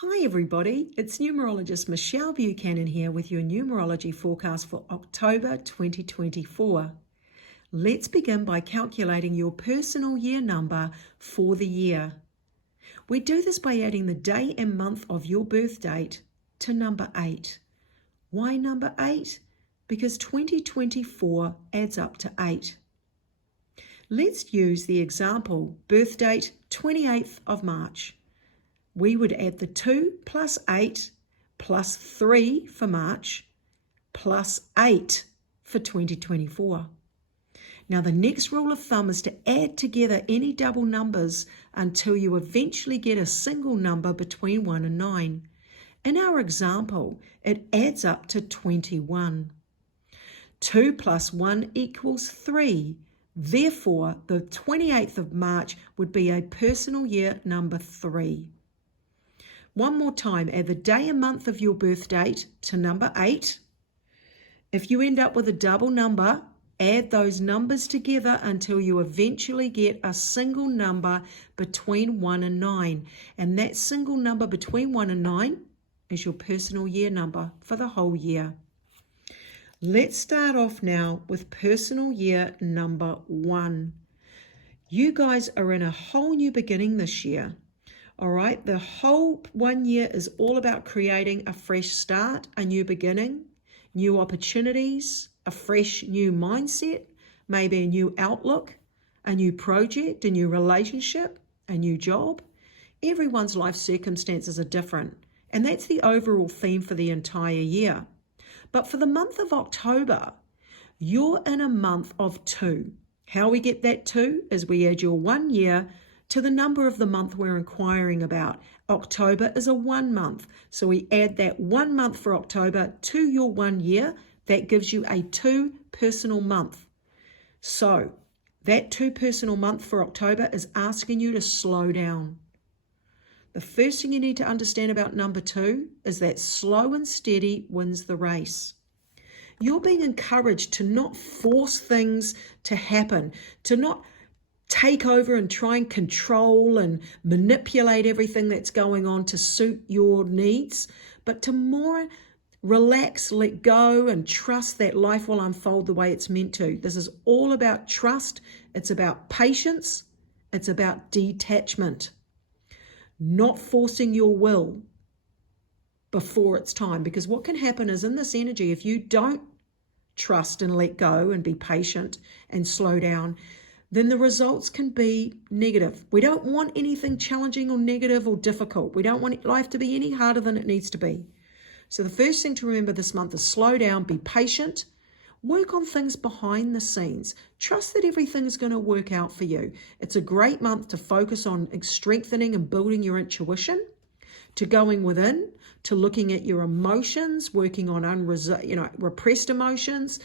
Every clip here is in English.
Hi everybody, it's Numerologist Michelle Buchanan here with your numerology forecast for October 2024. Let's begin by calculating your personal year number for the year. We do this by adding the day and month of your birth date to number 8. Why number 8? Because 2024 adds up to 8. Let's use the example birth date 28th of March. We would add the 2 plus 8 plus 3 for March plus 8 for 2024. Now the next rule of thumb is to add together any double numbers until you eventually get a single number between 1 and 9. In our example, it adds up to 21. 2 plus 1 equals 3. Therefore, the 28th of March would be a personal year number 3. One more time, add the day and month of your birth date to number 8. If you end up with a double number, add those numbers together until you eventually get a single number between 1 and 9. And that single number between 1 and 9 is your personal year number for the whole year. Let's start off now with personal year number 1. You guys are in a whole new beginning this year. All right, the whole 1 year is all about creating a fresh start, a new beginning, new opportunities, a fresh new mindset, maybe a new outlook, a new project, a new relationship, a new job. Everyone's life circumstances are different, and that's the overall theme for the entire year. But for the month of October, you're in a month of 2. How we get that 2 is we add your 1 year to the number of the month we're inquiring about. October is a 1 month. So we add that 1 month for October to your 1 year. That gives you a 2 personal month. So that 2 personal month for October is asking you to slow down. The first thing you need to understand about number 2 is that slow and steady wins the race. You're being encouraged to not force things to happen, to not take over and try and control and manipulate everything that's going on to suit your needs, but to more relax, let go, and trust that life will unfold the way it's meant to. This is all about trust. It's about patience. It's about detachment. Not forcing your will before it's time. Because what can happen is in this energy, if you don't trust and let go and be patient and slow down, then the results can be negative. We don't want anything challenging or negative or difficult. We don't want life to be any harder than it needs to be. So the first thing to remember this month is slow down, be patient, work on things behind the scenes. Trust that everything is going to work out for you. It's a great month to focus on strengthening and building your intuition, to going within, to looking at your emotions, working on repressed emotions,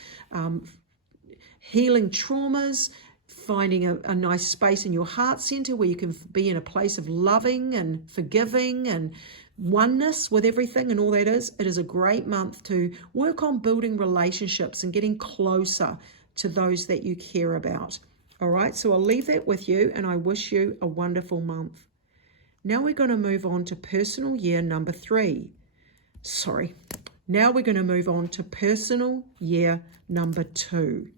healing traumas, finding a nice space in your heart center where you can be in a place of loving and forgiving and oneness with everything and all that is. It is a great month to work on building relationships and getting closer to those that you care about. All right, so I'll leave that with you and I wish you a wonderful month. Now we're going to move on to personal year number 3. Now we're going to move on to personal year number 2.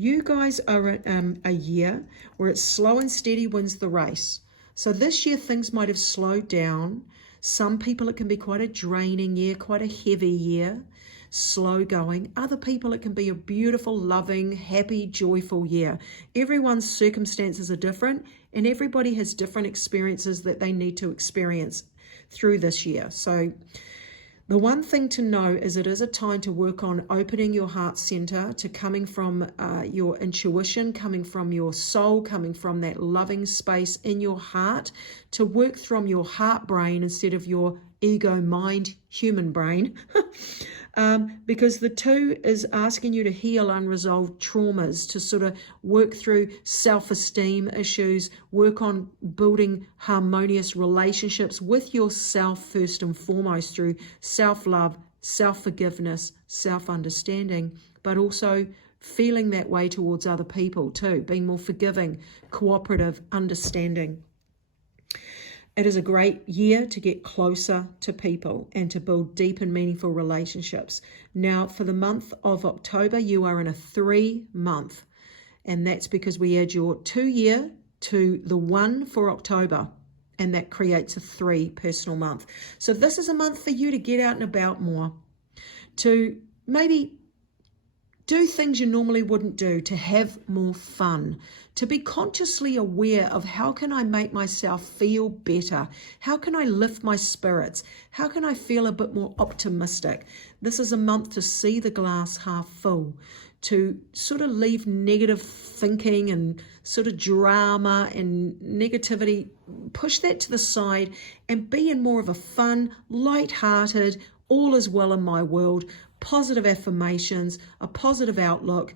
You guys are in a year where it's slow and steady wins the race. So this year things might have slowed down. Some people it can be quite a draining year, quite a heavy year, slow going. Other people it can be a beautiful, loving, happy, joyful year. Everyone's circumstances are different and everybody has different experiences that they need to experience through this year. So the one thing to know is it is a time to work on opening your heart center, to coming from your intuition, coming from your soul, coming from that loving space in your heart, to work from your heart brain instead of your ego mind human brain. Because the 2 is asking you to heal unresolved traumas, to sort of work through self-esteem issues, work on building harmonious relationships with yourself first and foremost through self-love, self-forgiveness, self-understanding, but also feeling that way towards other people too, being more forgiving, cooperative, understanding. It is a great year to get closer to people and to build deep and meaningful relationships. Now, for the month of October, you are in a 3-month, and that's because we add your 2-year to the 1 for October, and that creates a 3 personal month. So this is a month for you to get out and about more, to maybe do things you normally wouldn't do, to have more fun, to be consciously aware of how can I make myself feel better? How can I lift my spirits? How can I feel a bit more optimistic? This is a month to see the glass half full, to sort of leave negative thinking and sort of drama and negativity, push that to the side and be in more of a fun, light-hearted, all is well in my world, positive affirmations, a positive outlook.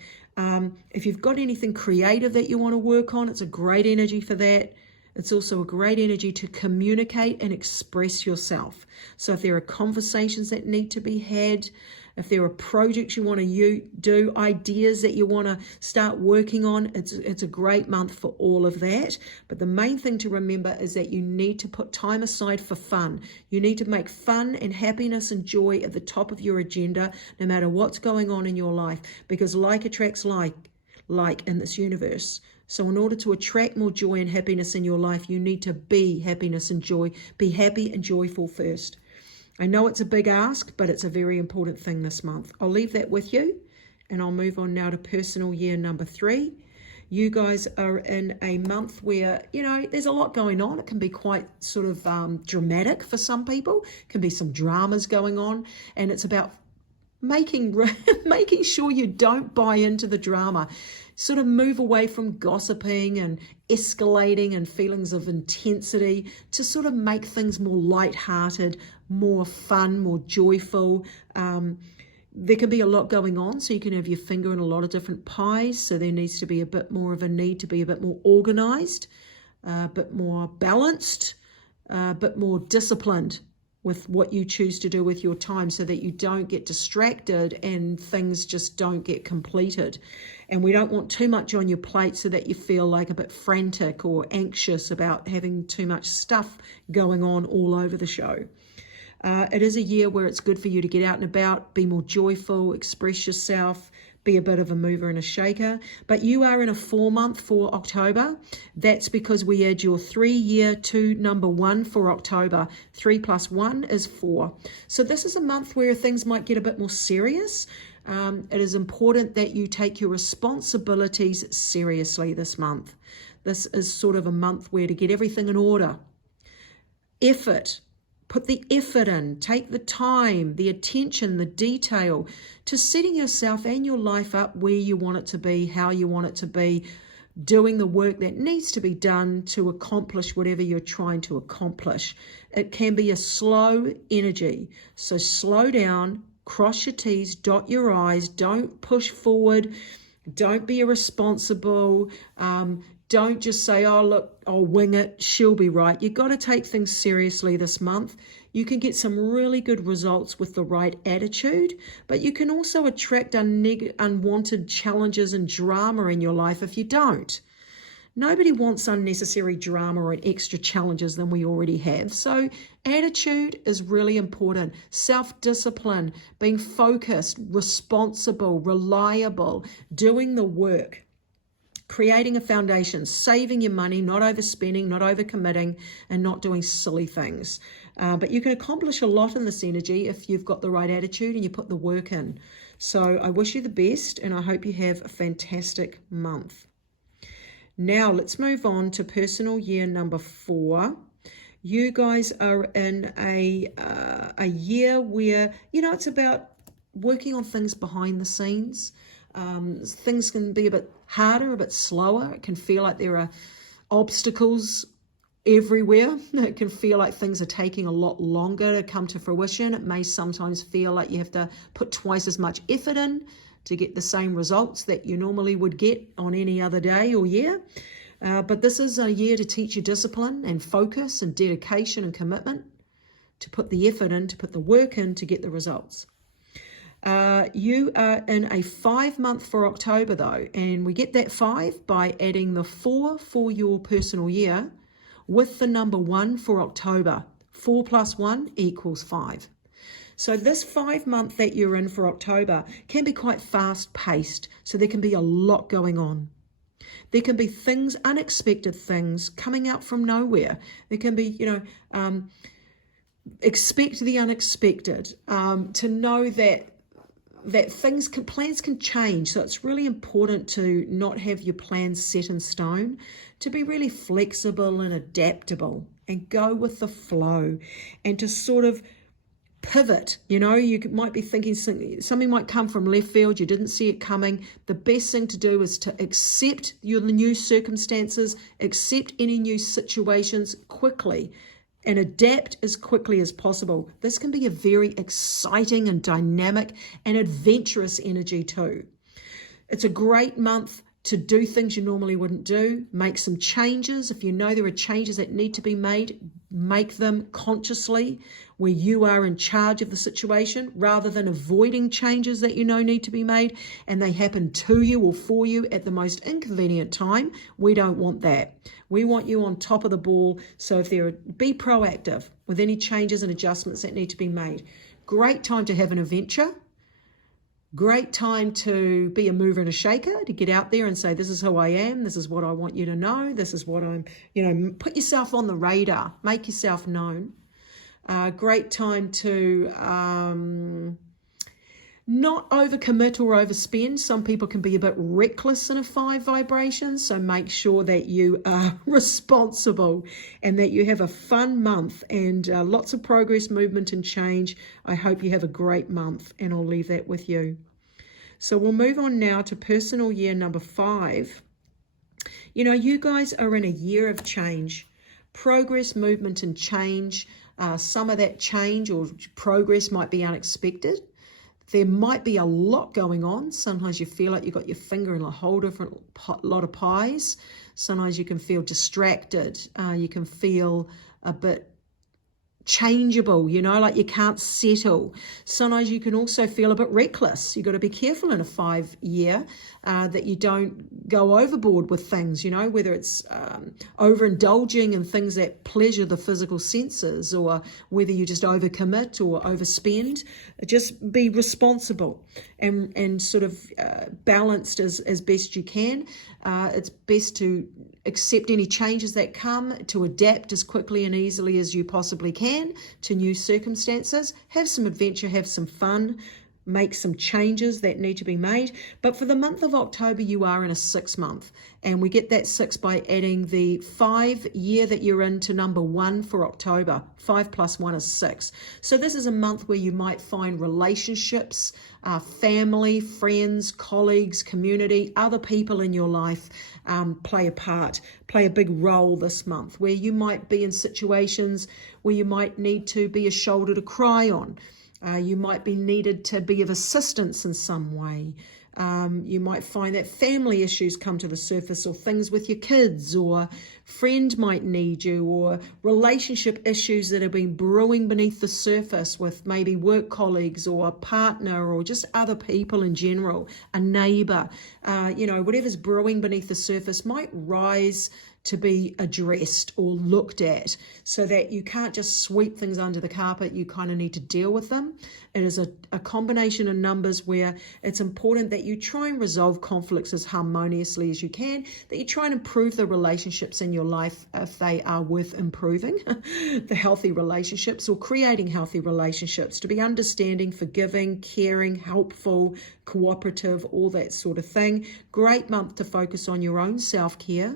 If you've got anything creative that you want to work on, it's a great energy for that. It's also a great energy to communicate and express yourself. So if there are conversations that need to be had, if there are projects you want to do, ideas that you want to start working on, it's a great month for all of that. But the main thing to remember is that you need to put time aside for fun. You need to make fun and happiness and joy at the top of your agenda, no matter what's going on in your life, because like attracts like in this universe. So in order to attract more joy and happiness in your life, you need to be happiness and joy. Be happy and joyful first. I know it's a big ask, but it's a very important thing this month. I'll leave that with you, and I'll move on now to personal year number 3. You guys are in a month where, there's a lot going on. It can be quite sort of dramatic for some people. It can be some dramas going on, and it's about making sure you don't buy into the drama. Sort of move away from gossiping and escalating and feelings of intensity to sort of make things more light-hearted, more fun, more joyful. There can be a lot going on, so you can have your finger in a lot of different pies. So there needs to be a bit more of a need to be a bit more organized, a bit more balanced, a bit more disciplined with what you choose to do with your time, so that you don't get distracted and things just don't get completed. And we don't want too much on your plate so that you feel like a bit frantic or anxious about having too much stuff going on all over the show. It is a year where it's good for you to get out and about, be more joyful, express yourself, be a bit of a mover and a shaker. But you are in a 4-month for October. That's because we add your 3-year to number 1 for October. 3 plus 1 is 4. So this is a month where things might get a bit more serious. It is important that you take your responsibilities seriously this month. This is sort of a month where to get everything in order. Effort. Put the effort in, take the time, the attention, the detail to setting yourself and your life up where you want it to be, how you want it to be, doing the work that needs to be done to accomplish whatever you're trying to accomplish. It can be a slow energy, so slow down, cross your T's, dot your I's, don't push forward, don't be irresponsible, don't just say, oh, look, I'll wing it, she'll be right. You've got to take things seriously this month. You can get some really good results with the right attitude, but you can also attract unwanted challenges and drama in your life if you don't. Nobody wants unnecessary drama or extra challenges than we already have. So attitude is really important. Self-discipline, being focused, responsible, reliable, doing the work. Creating a foundation, saving your money, not overspending, not overcommitting, and not doing silly things. But you can accomplish a lot in this energy if you've got the right attitude and you put the work in. So I wish you the best, and I hope you have a fantastic month. Now let's move on to personal year number 4. You guys are in a year where, it's about working on things behind the scenes. Things can be a bit harder, a bit slower. It can feel like there are obstacles everywhere. It can feel like things are taking a lot longer to come to fruition. It may sometimes feel like you have to put twice as much effort in to get the same results that you normally would get on any other day or year. But this is a year to teach you discipline and focus and dedication and commitment, to put the effort in, to put the work in to get the results. You are in a 5-month for October though, and we get that 5 by adding the 4 for your personal year, with the number 1 for October. 4 plus 1 equals 5. So this 5 month that you're in for October can be quite fast paced. So there can be a lot going on. There can be things, unexpected things coming out from nowhere. There can be, expect the unexpected, to know that plans can change. So it's really important to not have your plans set in stone, to be really flexible and adaptable and go with the flow, and to sort of pivot. You might be thinking something might come from left field, you didn't see it coming. The best thing to do is to accept your new circumstances, accept any new situations quickly, and adapt as quickly as possible. This can be a very exciting and dynamic and adventurous energy too. It's a great month to do things you normally wouldn't do, make some changes. If you know there are changes that need to be made, make them consciously where you are in charge of the situation, rather than avoiding changes that you know need to be made and they happen to you or for you at the most inconvenient time. We don't want that. We want you on top of the ball. So be proactive with any changes and adjustments that need to be made. Great time to have an adventure. Great time to be a mover and a shaker, to get out there and say, this is who I am, this is what I want you to know, this is what I'm, put yourself on the radar, make yourself known. Great time to not overcommit or overspend. Some people can be a bit reckless in a 5 vibration, so make sure that you are responsible and that you have a fun month and lots of progress, movement and change. I hope you have a great month, and I'll leave that with you. So we'll move on now to personal year number 5. You guys are in a year of change, progress, movement and change. Some of that change or progress might be unexpected. There might be a lot going on. Sometimes you feel like you've got your finger in a whole different lot of pies. Sometimes you can feel distracted. You can feel a bit changeable, like you can't settle. Sometimes you can also feel a bit reckless. You've got to be careful in a 5 year that you don't go overboard with things, whether it's overindulging in things that pleasure the physical senses, or whether you just overcommit or overspend. Just be responsible and sort of balanced as best you can. It's best to accept any changes that come, to adapt as quickly and easily as you possibly can to new circumstances. Have some adventure, have some fun, make some changes that need to be made. But for the month of October, you are in a 6 month, and we get that 6 by adding the 5 year that you're in to number 1 for October. 5 plus 1 is 6. So this is a month where you might find relationships, family, friends, colleagues, community, other people in your life play a big role this month, where you might be in situations where you might need to be a shoulder to cry on. You might be needed to be of assistance in some way. You might find that family issues come to the surface, or things with your kids, or friend might need you, or relationship issues that have been brewing beneath the surface with maybe work colleagues or a partner or just other people in general, a neighbor. Whatever's brewing beneath the surface might rise to be addressed or looked at, so that you can't just sweep things under the carpet. You kind of need to deal with them. It is a combination of numbers where it's important that you try and resolve conflicts as harmoniously as you can, that you try and improve the relationships in your life if they are worth improving, the healthy relationships, or creating healthy relationships, to be understanding, forgiving, caring, helpful, cooperative, all that sort of thing. Great month to focus on your own self-care.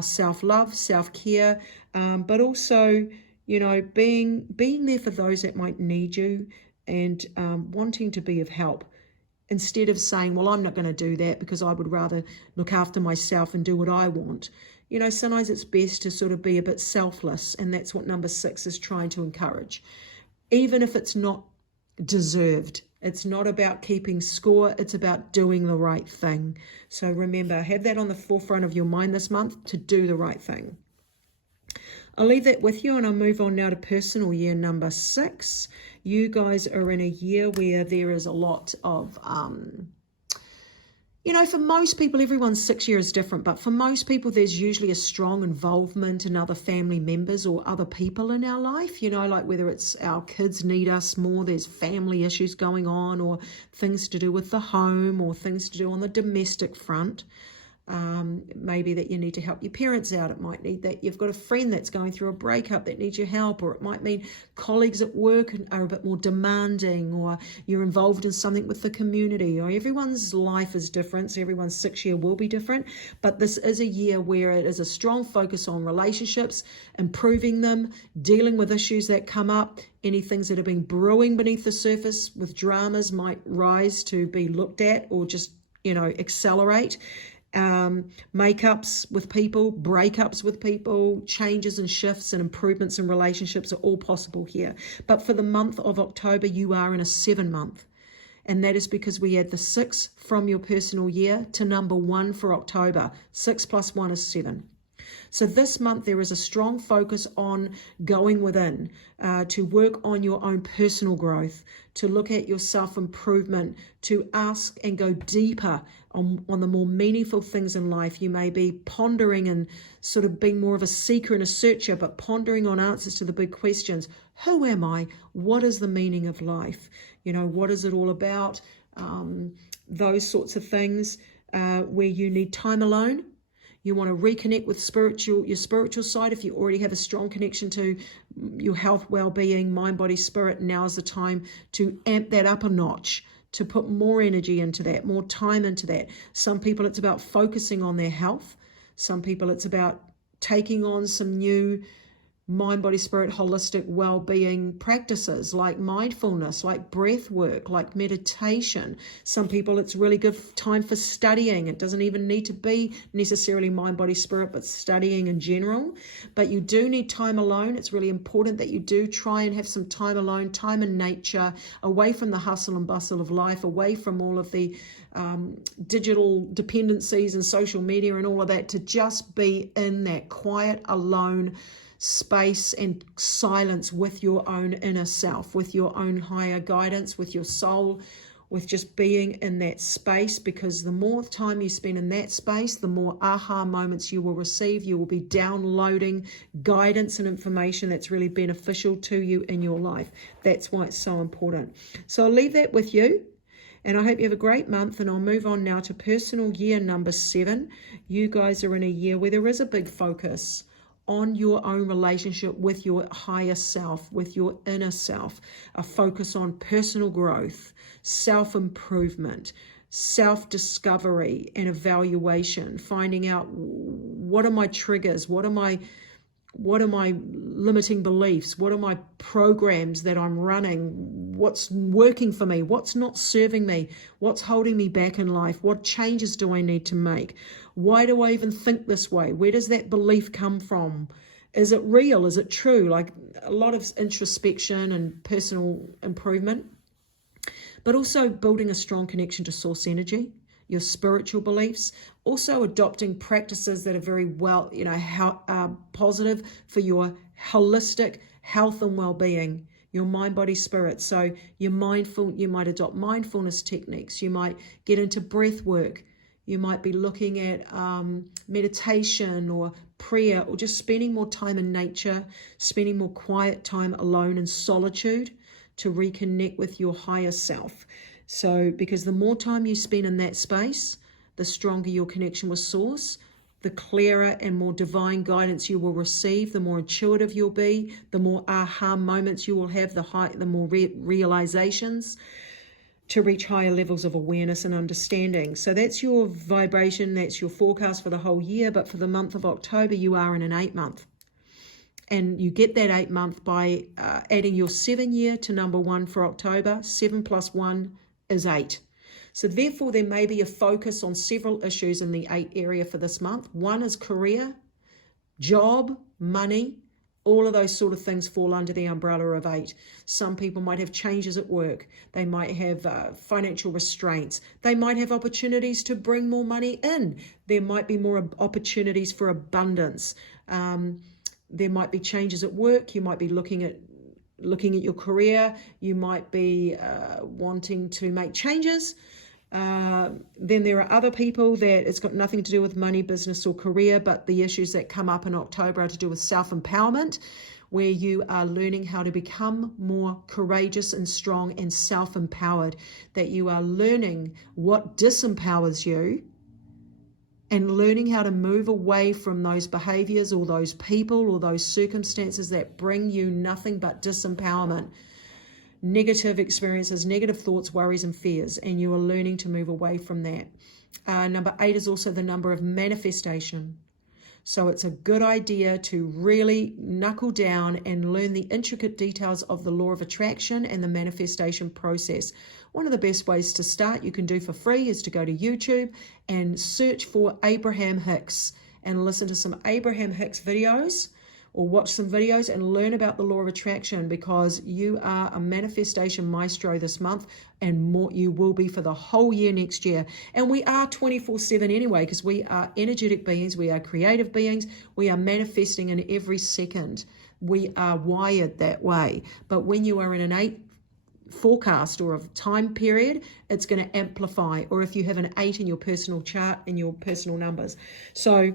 Self-love, self-care, but also, being there for those that might need you, and wanting to be of help, instead of saying, well, I'm not going to do that because I would rather look after myself and do what I want. Sometimes it's best to sort of be a bit selfless, and that's what number 6 is trying to encourage, even if it's not deserved. It's not about keeping score, it's about doing the right thing. So remember, have that on the forefront of your mind this month, to do the right thing. I'll leave that with you, and I'll move on now to personal year number 6. You guys are in a year where there is a lot of, for most people, everyone's 6 years is different, but for most people, there's usually a strong involvement in other family members or other people in our life, like whether it's our kids need us more, there's family issues going on, or things to do with the home, or things to do on the domestic front. Maybe that you need to help your parents out. It might need that you've got a friend that's going through a breakup that needs your help, or it might mean colleagues at work are a bit more demanding, or you're involved in something with the community, or everyone's life is different, so everyone's 6 year will be different. But this is a year where it is a strong focus on relationships, improving them, dealing with issues that come up. Any things that have been brewing beneath the surface with dramas might rise to be looked at, or just accelerate. Makeups with people, breakups with people, changes and shifts and improvements in relationships are all possible here. But for the month of October, you are in a 7 month. And that is because we add the 6 from your personal year to number 1 for October. 6 plus 1 is 7. So this month there is a strong focus on going within, to work on your own personal growth, to look at your self-improvement, to ask and go deeper on the more meaningful things in life. You may be pondering and sort of being more of a seeker and a searcher, but pondering on answers to the big questions. Who am I? What is the meaning of life? What is it all about? Those sorts of things, where you need time alone. You want to reconnect with your spiritual side. If you already have a strong connection to your health, well-being, mind, body, spirit, now is the time to amp that up a notch, to put more energy into that, more time into that. Some people it's about focusing on their health. Some people it's about taking on some new mind, body, spirit, holistic well-being practices like mindfulness, like breath work, like meditation. Some people it's really good time for studying. It doesn't even need to be necessarily mind, body, spirit, but studying in general. But you do need time alone. It's really important that you do try and have some time alone, time in nature, away from the hustle and bustle of life, away from all of the digital dependencies and social media and all of that, to just be in that quiet, alone space and silence with your own inner self, with your own higher guidance, with your soul, with just being in that space. Because the more time you spend in that space, the more aha moments you will receive. You will be downloading guidance and information that's really beneficial to you in your life. That's why it's so important. So I'll leave that with you. And I hope you have a great month, and I'll move on now to personal year number 7. You guys are in a year where there is a big focus on your own relationship with your higher self, with your inner self, a focus on personal growth, self-improvement, self-discovery and evaluation, finding out what are my triggers, what are my limiting beliefs, what are my programs that I'm running, what's working for me, what's not serving me, what's holding me back in life, what changes do I need to make, why do I even think this way, where does that belief come from, is it real, is it true? Like a lot of introspection and personal improvement, but also building a strong connection to source energy, your spiritual beliefs, also adopting practices that are very well, positive for your holistic health and well-being, your mind, body, spirit. So you might adopt mindfulness techniques. You might get into breath work. You might be looking at meditation or prayer, or just spending more time in nature, spending more quiet time alone in solitude to reconnect with your higher self. So, because the more time you spend in that space, the stronger your connection with source, the clearer and more divine guidance you will receive, the more intuitive you'll be, the more aha moments you will have, the more realizations to reach higher levels of awareness and understanding. So that's your vibration, that's your forecast for the whole year. But for the month of October, you are in an 8 month. And you get that 8 month by adding your 7 year to number 1 for October. 7 plus 1 is 8. So therefore there may be a focus on several issues in the 8 area for this month. One is career, job, money. All of those sort of things fall under the umbrella of 8. Some people might have changes at work. They might have financial restraints. They might have opportunities to bring more money in. There might be more opportunities for abundance. There might be changes at work. You might be looking at your career. You might be wanting to make changes Then there are other people that it's got nothing to do with money, business, or career, but the issues that come up in October are to do with self-empowerment, where you are learning how to become more courageous and strong and self-empowered, that you are learning what disempowers you and learning how to move away from those behaviors or those people or those circumstances that bring you nothing but disempowerment, negative experiences, negative thoughts, worries, and fears, and you are learning to move away from that. Number 8 is also the number of manifestation. So it's a good idea to really knuckle down and learn the intricate details of the law of attraction and the manifestation process. One of the best ways to start you can do for free is to go to YouTube and search for Abraham Hicks and listen to some Abraham Hicks videos, or watch some videos and learn about the law of attraction, because you are a manifestation maestro this month, and more you will be for the whole year next year. And we are 24/7 anyway, because we are energetic beings, we are creative beings, we are manifesting in every second. We are wired that way. But when you are in an 8 forecast or a time period, it's going to amplify, or if you have an 8 in your personal chart, in your personal numbers. So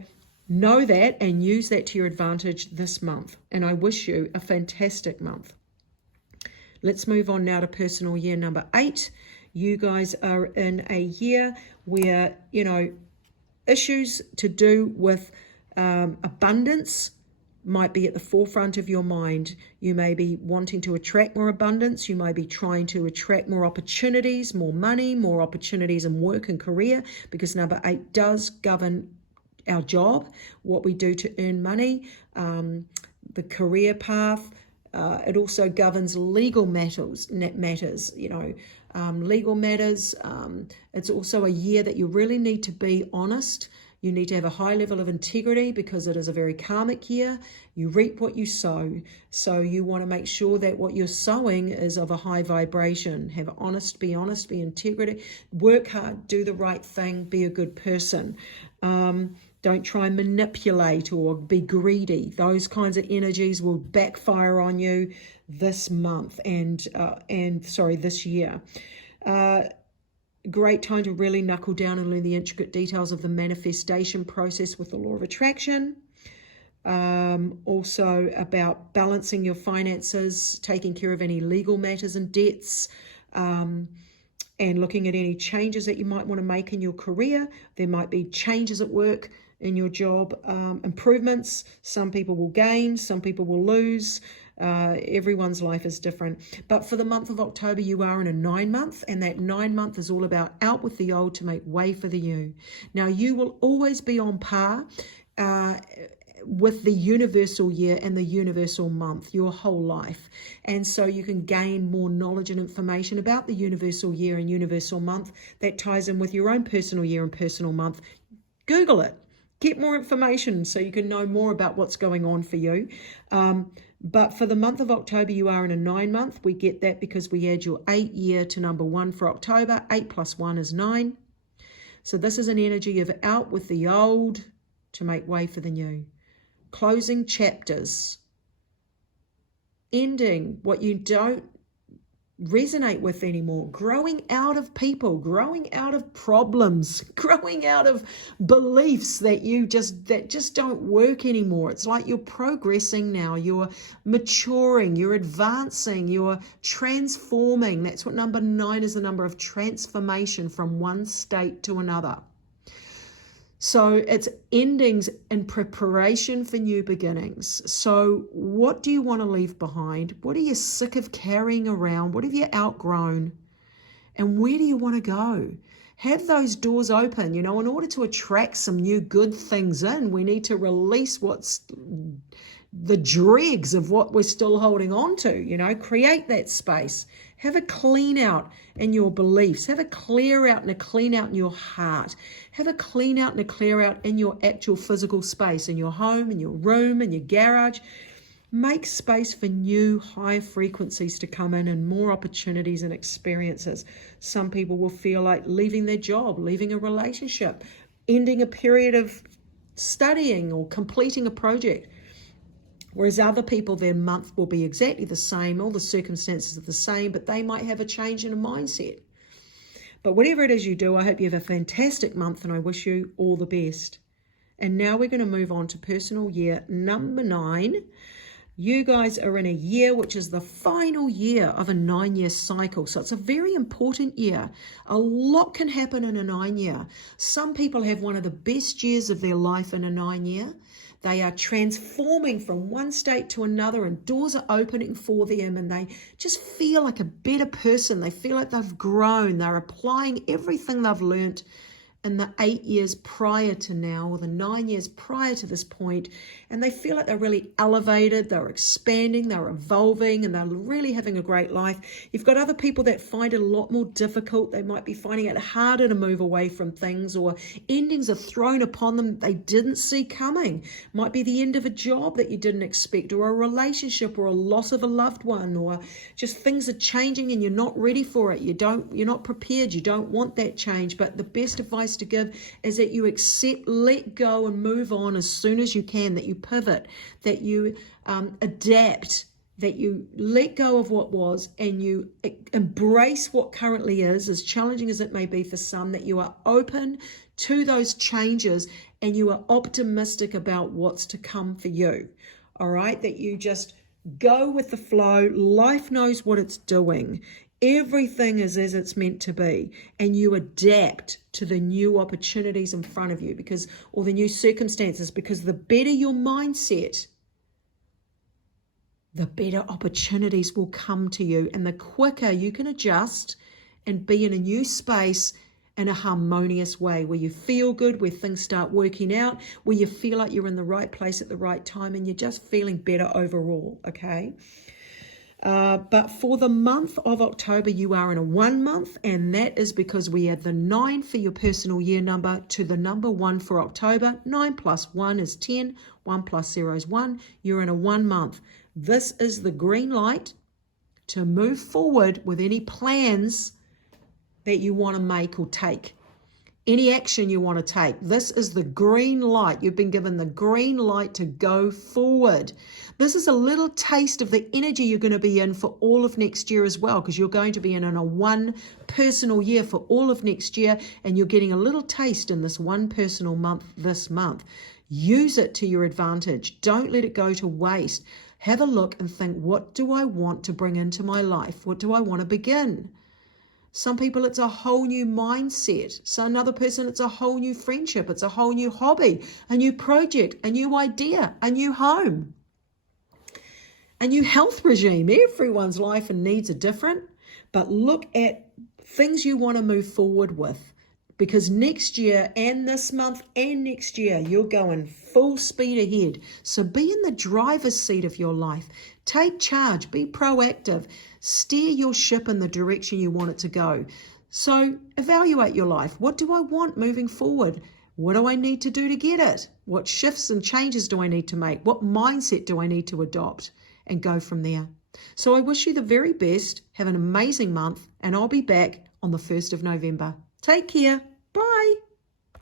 know that and use that to your advantage this month. And I wish you a fantastic month. Let's move on now to personal year number 8. You guys are in a year where, issues to do with abundance might be at the forefront of your mind. You may be wanting to attract more abundance. You may be trying to attract more opportunities, more money, more opportunities in work and career, because number 8 does govern our job, what we do to earn money, the career path. It also governs legal matters, legal matters. It's also a year that you really need to be honest. You need to have a high level of integrity, because it is a very karmic year. You reap what you sow. So you want to make sure that what you're sowing is of a high vibration. Be honest, be integrity, work hard, do the right thing, be a good person. Don't try and manipulate or be greedy. Those kinds of energies will backfire on you this month this year. Great time to really knuckle down and learn the intricate details of the manifestation process with the law of attraction. Also about balancing your finances, taking care of any legal matters and debts, and looking at any changes that you might want to make in your career. There might be changes at work, in your job, improvements. Some people will gain, some people will lose. Everyone's life is different. But for the month of October, you are in a 9-month, and that 9-month is all about out with the old to make way for the new. Now, you will always be on par with the universal year and the universal month your whole life. And so you can gain more knowledge and information about the universal year and universal month that ties in with your own personal year and personal month. Google it. Get more information so you can know more about what's going on for you. But for the month of October, you are in a 9-month. We get that because we add your 8 year to number 1 for October. 8 plus 1 is 9. So this is an energy of out with the old to make way for the new. Closing chapters. Ending what you don't resonate with anymore, growing out of people, growing out of problems, growing out of beliefs that just don't work anymore. It's like you're progressing now, you're maturing, you're advancing, you're transforming. That's what number 9 is, the number of transformation from one state to another. So it's endings in preparation for new beginnings. So what do you want to leave behind? What are you sick of carrying around? What have you outgrown? And where do you want to go? Have those doors open. In order to attract some new good things in, we need to release what's the dregs of what we're still holding on to. Create that space. Have a clean out in your beliefs. Have a clear out and a clean out in your heart. Have a clean out and a clear out in your actual physical space, in your home, in your room, in your garage. Make space for new high frequencies to come in and more opportunities and experiences. Some people will feel like leaving their job, leaving a relationship, ending a period of studying or completing a project. Whereas other people, their month will be exactly the same, all the circumstances are the same, but they might have a change in a mindset. But whatever it is you do, I hope you have a fantastic month and I wish you all the best. And now we're going to move on to personal year number 9. You guys are in a year which is the final year of a 9-year cycle. So it's a very important year. A lot can happen in a 9-year. Some people have one of the best years of their life in a 9-year. They are transforming from one state to another and doors are opening for them and they just feel like a better person. They feel like they've grown. They're applying everything they've learnt in the 8 years prior to now, or the 9 years prior to this point, and they feel like they're really elevated, they're expanding, they're evolving, and they're really having a great life. You've got other people that find it a lot more difficult. They might be finding it harder to move away from things, or endings are thrown upon them they didn't see coming. Might be the end of a job that you didn't expect, or a relationship, or a loss of a loved one, or just things are changing and you're not ready for it. You're not prepared. You don't want that change. But the best advice to give is that you accept, let go, and move on as soon as you can, that you pivot, that you adapt, that you let go of what was and you embrace what currently is, as challenging as it may be for some, that you are open to those changes and you are optimistic about what's to come for you. All right, that you just go with the flow. Life knows what it's doing. Everything is as it's meant to be, and you adapt to the new opportunities in front of you, or the new circumstances, because the better your mindset, the better opportunities will come to you, and the quicker you can adjust and be in a new space in a harmonious way, where you feel good, where things start working out, where you feel like you're in the right place at the right time, and you're just feeling better overall, okay? But for the month of October, you are in a 1 month, and that is because we add the 9 for your personal year number to the number 1 for October. 9 plus 1 is 10. 1 plus 0 is 1. You're in a 1 month. This is the green light to move forward with any plans that you want to make or take. Any action you want to take. This is the green light. You've been given the green light to go forward. This is a little taste of the energy you're going to be in for all of next year as well, because you're going to be in a 1 personal year for all of next year, and you're getting a little taste in this 1 personal month this month. Use it to your advantage. Don't let it go to waste. Have a look and think, what do I want to bring into my life? What do I want to begin? Some people, it's a whole new mindset. So another person, it's a whole new friendship. It's a whole new hobby, a new project, a new idea, a new home, a new health regime. Everyone's life and needs are different, but look at things you want to move forward with, because next year and this month and next year, you're going full speed ahead. So be in the driver's seat of your life. Take charge, be proactive, steer your ship in the direction you want it to go. So evaluate your life. What do I want moving forward? What do I need to do to get it? What shifts and changes do I need to make? What mindset do I need to adopt? And go from there. So I wish you the very best. Have an amazing month, and I'll be back on the 1st of November. Take care. Bye.